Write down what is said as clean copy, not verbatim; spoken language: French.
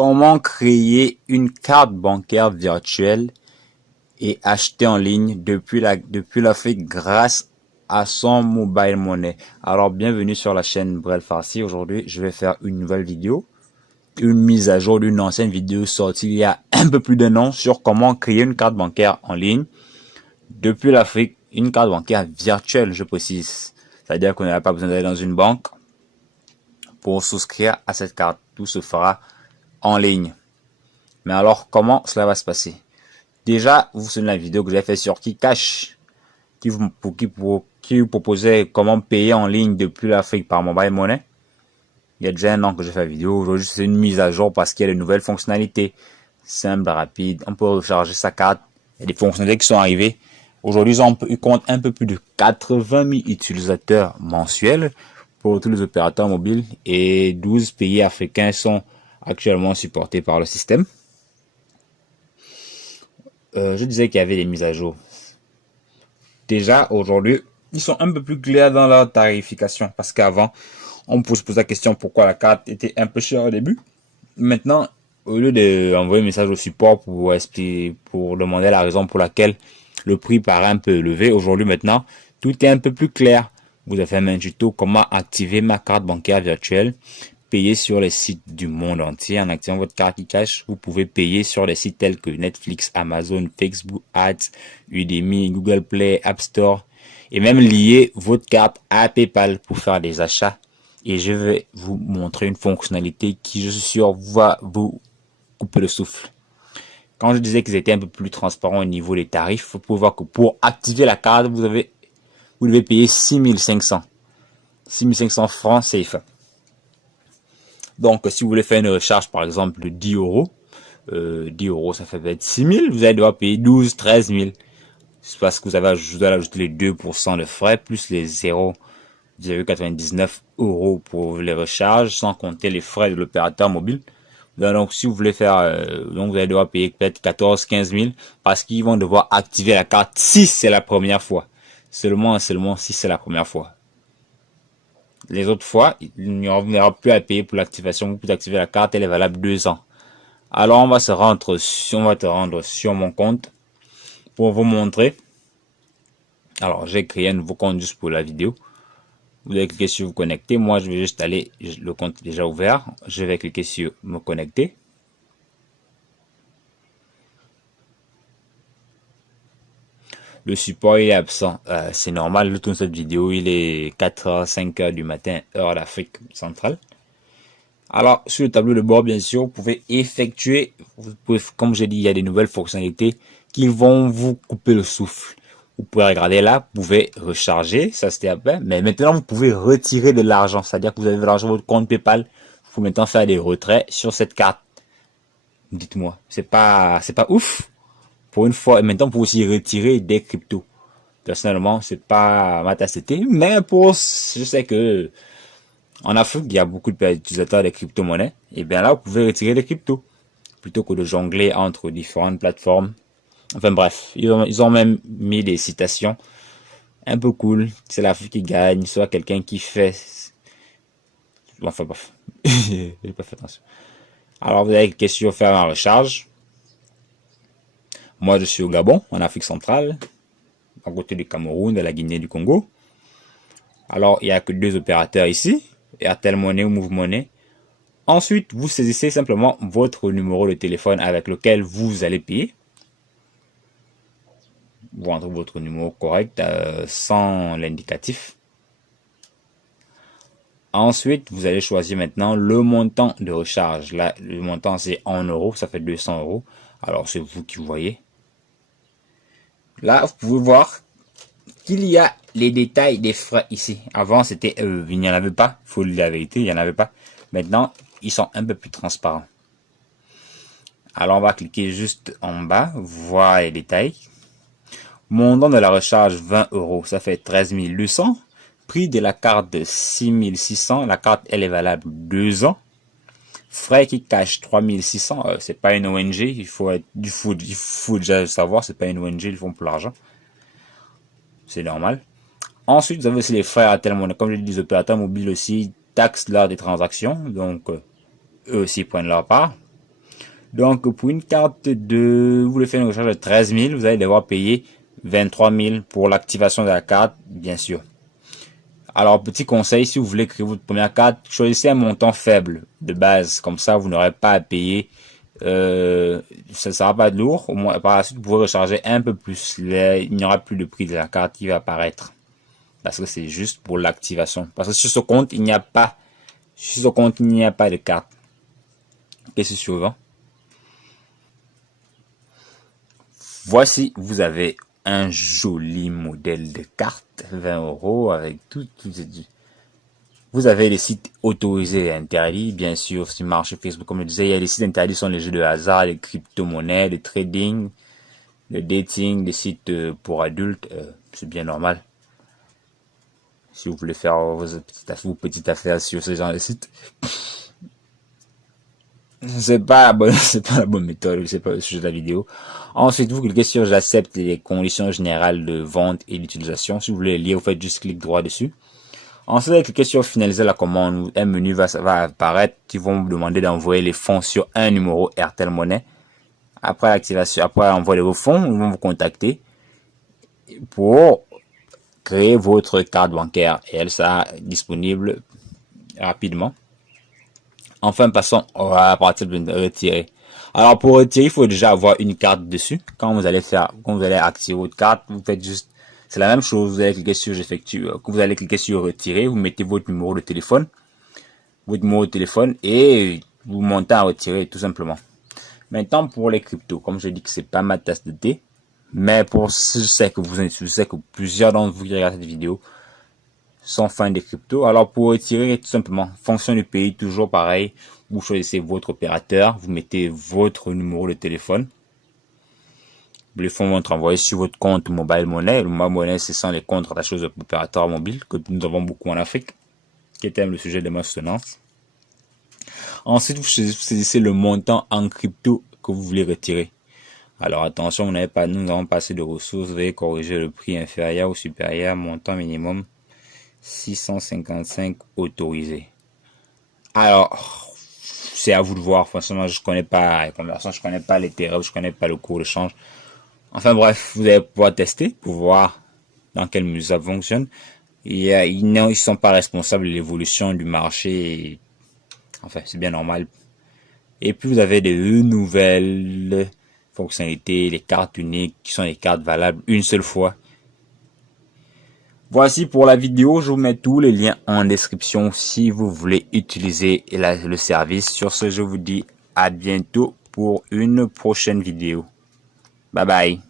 Comment créer une carte bancaire virtuelle et acheter en ligne depuis l'Afrique grâce à son mobile money. Alors bienvenue sur la chaîne Brel Farsi. Aujourd'hui je vais faire une nouvelle vidéo, une mise à jour d'une ancienne vidéo sortie il y a un peu plus d'un an sur comment créer une carte bancaire en ligne depuis l'Afrique, une carte bancaire virtuelle, je précise. C'est-à-dire qu'on n'a pas besoin d'aller dans une banque pour souscrire à cette carte. Tout se fera en ligne. Mais alors, comment cela va se passer? Déjà, vous vous souvenez de la vidéo que j'ai fait sur KiCash, qui vous proposait comment payer en ligne depuis l'Afrique par mobile money. Il y a déjà un an que j'ai fait la vidéo. Aujourd'hui, c'est une mise à jour parce qu'il y a de nouvelles fonctionnalités. Simple, rapide. On peut recharger sa carte. Il y a des fonctionnalités qui sont arrivées. Aujourd'hui, ils comptent un peu plus de 80 000 utilisateurs mensuels pour tous les opérateurs mobiles et 12 pays africains sont actuellement supportés par le système. Je disais qu'il y avait des mises à jour. Déjà, aujourd'hui, ils sont un peu plus clairs dans leur tarification parce qu'avant, on peut se poser la question pourquoi la carte était un peu chère au début. Maintenant, au lieu d'envoyer un message au support pour expliquer, pour demander la raison pour laquelle le prix paraît un peu élevé, aujourd'hui maintenant, tout est un peu plus clair. Vous avez un tuto comment activer ma carte bancaire virtuelle, payer sur les sites du monde entier. En activant votre carte KiCash, vous pouvez payer sur des sites tels que Netflix, Amazon, Facebook Ads, Udemy, Google Play, App Store et même lier votre carte à PayPal pour faire des achats. Et je vais vous montrer une fonctionnalité qui, je suis sûr, va vous couper le souffle. Quand je disais qu'ils étaient un peu plus transparents au niveau des tarifs, vous pouvez voir que pour activer la carte, vous devez payer 6500 francs CFA. Donc, si vous voulez faire une recharge, par exemple, de 10 euros, 10 euros, ça fait peut-être 6 000, vous allez devoir payer 12, 13 000. C'est parce que vous allez ajouter les 2% de frais, plus les 0,99 euros pour les recharges, sans compter les frais de l'opérateur mobile. Donc, si vous voulez faire, donc vous allez devoir payer peut-être 14, 15 000, parce qu'ils vont devoir activer la carte si c'est la première fois. Seulement si c'est la première fois. Les autres fois, il n'y aura plus à payer pour l'activation. Vous pouvez activer la carte, elle est valable 2 ans. Alors, on va te rendre sur mon compte pour vous montrer. Alors, j'ai créé un nouveau compte juste pour la vidéo. Vous allez cliquer sur vous connecter. Moi, je vais juste aller, le compte est déjà ouvert. Je vais cliquer sur me connecter. Le support il est absent. C'est normal, le tourne cette vidéo, il est 4h, 5h du matin, heure d'Afrique centrale. Alors, sur le tableau de bord, bien sûr, vous pouvez effectuer, comme j'ai dit, il y a des nouvelles fonctionnalités qui vont vous couper le souffle. Vous pouvez regarder là, vous pouvez recharger, ça c'était après, mais maintenant vous pouvez retirer de l'argent, c'est-à-dire que vous avez l'argent sur votre compte PayPal, vous pouvez maintenant faire des retraits sur cette carte. Dites-moi, c'est pas ouf? Pour une fois, et maintenant vous pouvez aussi retirer des cryptos. Personnellement, c'est pas ma tasse de thé, mais je sais que en Afrique, il y a beaucoup d'utilisateurs des crypto-monnaies. Et bien là, vous pouvez retirer des cryptos plutôt que de jongler entre différentes plateformes. Enfin bref, ils ont même mis des citations un peu cool. C'est l'Afrique qui gagne, soit quelqu'un qui fait. Enfin bref, j'ai pas fait attention. Alors vous avez cliquer sur faire ma recharge. Moi, je suis au Gabon, en Afrique centrale, à côté du Cameroun, de la Guinée, du Congo. Alors, il n'y a que 2 opérateurs ici, Airtel Money ou Move Money. Ensuite, vous saisissez simplement votre numéro de téléphone avec lequel vous allez payer. Vous rentrez votre numéro correct sans l'indicatif. Ensuite, vous allez choisir maintenant le montant de recharge. Là, le montant c'est en euros, ça fait 200 euros. Alors, c'est vous qui voyez. Là, vous pouvez voir qu'il y a les détails des frais ici. Avant, c'était il n'y en avait pas. Il faut le dire la vérité, il n'y en avait pas. Maintenant, ils sont un peu plus transparents. Alors, on va cliquer juste en bas, voir les détails. Montant de la recharge 20 euros, ça fait 13 200. Prix de la carte de 6 600. La carte, elle est valable 2 ans. Frais KiCash 3600. C'est pas une ONG. Il faut déjà savoir, c'est pas une ONG. Ils font pour l'argent. C'est normal. Ensuite, vous avez aussi les frais à tel monnaie. Comme je dis, les opérateurs mobiles aussi taxent lors des transactions. Donc, eux aussi prennent leur part. Donc, pour une carte de, vous voulez faire une recharge de 13 000, vous allez devoir payer 23 000 pour l'activation de la carte, bien sûr. Alors, petit conseil, si vous voulez créer votre première carte, choisissez un montant faible de base. Comme ça, vous n'aurez pas à payer. Ça ne sera pas lourd. Au moins, par la suite, vous pourrez recharger un peu plus. Il n'y aura plus de prix de la carte qui va apparaître. Parce que c'est juste pour l'activation. Parce que sur ce compte, il n'y a pas de carte. Qu'est-ce suivant? Voici, vous avez un joli modèle de carte, 20 € avec tout. Vous avez les sites autorisés et interdits, bien sûr, sur le marché Facebook. Comme je disais, il y a les sites interdits sont les jeux de hasard, les crypto-monnaies, le trading, le dating, les sites pour adultes. C'est bien normal. Si vous voulez faire vos petites affaires sur ce genre de sites. C'est pas la bonne méthode, c'est pas le sujet de la vidéo. Ensuite, vous cliquez sur j'accepte les conditions générales de vente et d'utilisation. Si vous voulez les lire, vous faites juste clic droit dessus. Ensuite, vous cliquez sur finaliser la commande. Un menu va apparaître qui vont vous demander d'envoyer les fonds sur un numéro Airtel Money. Après l'activation, après l'envoi de vos fonds, ils vont vous contacter pour créer votre carte bancaire et elle sera disponible rapidement. Enfin, passons à la partie de retirer. Alors, pour retirer, il faut déjà avoir une carte dessus. Quand vous allez activer votre carte, vous faites juste, c'est la même chose. Vous allez cliquer sur j'effectue. Vous allez cliquer sur retirer. Vous mettez votre numéro de téléphone. Et vous montez à retirer tout simplement. Maintenant, pour les cryptos, comme je dis que c'est pas ma tasse de thé, mais je sais que plusieurs d'entre vous qui regardent cette vidéo sont fans des cryptos. Alors pour retirer, tout simplement, fonction du pays, toujours pareil. Vous choisissez votre opérateur, vous mettez votre numéro de téléphone. Les fonds vont être envoyés sur votre compte Mobile Money. Le Mobile Money, ce sont les comptes rattachés aux opérateurs mobiles que nous avons beaucoup en Afrique, qui est le sujet de ma soutenance. Ensuite, vous choisissez le montant en crypto que vous voulez retirer. Alors attention, nous n'avons pas assez de ressources. Veuillez corriger le prix inférieur ou supérieur, montant minimum 655 autorisé. Alors, c'est à vous de voir. Franchement, je connais pas les conversions, je connais pas les terrains, je connais pas le cours de change. Enfin bref, vous allez pouvoir tester pour voir dans quelle mesure ça fonctionne. Ils sont pas responsables de l'évolution du marché. Enfin, c'est bien normal. Et puis vous avez de nouvelles fonctionnalités, les cartes uniques qui sont les cartes valables une seule fois. Voici pour la vidéo, je vous mets tous les liens en description si vous voulez utiliser le service. Sur ce, je vous dis à bientôt pour une prochaine vidéo. Bye bye.